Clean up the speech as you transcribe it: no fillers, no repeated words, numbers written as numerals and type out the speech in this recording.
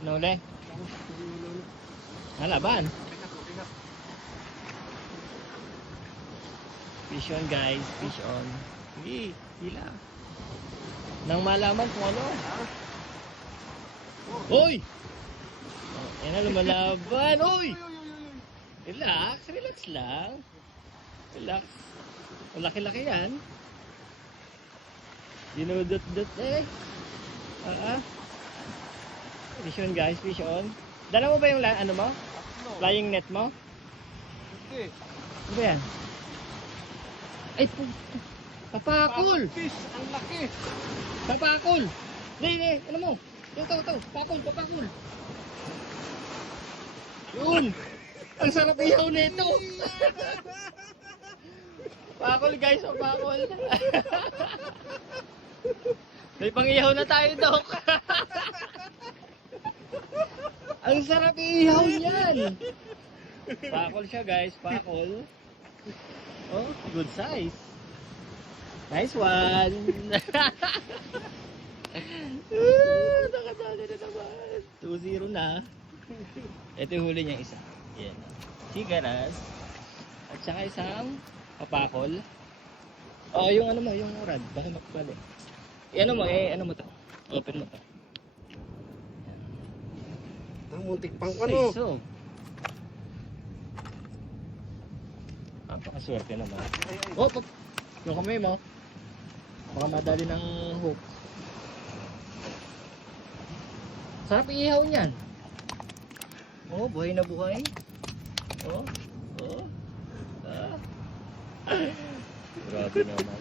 Nole. Halaban. Fish on guys, fish on. Sige, hila. Nang malaman kung ano. Hoy! Oh, yan na lumalaban. Hoy! Relax, relax lang. Relax. Laki-laki yan. Dinudot-dot eh. Fish on guys, fish on. Dala mo ba yung ano mo? Flying net mo? Okay. Ano ba yan? Ay po. Papakol! Fish, ang laki. Papakol! Hindi, ano mo? Ito. Papakol. Yun! Ang sarap ihaw nito! Papakol guys, papakol. May pang-ihaw na tayo, Dok. Ang sarap ihaw yan! Pakol siya guys, pakol. Oh, good size. Nice one. Nakadali na naman. 2-0 na. Ito yung huli niyang isa. Yan. Chigaras. At saka isang papakol. Oh, yung ano mo, yung rad. Baka makapali. Ano mo, ano mo to? Open mo to. Ang muntik pang ano. So. Napakaswerte naman. Oh, yung kamay mo. Baka madali ng hook. Sarap iihaw niyan. Oh, buhay na buhay. Oh. Ah. Grabe naman.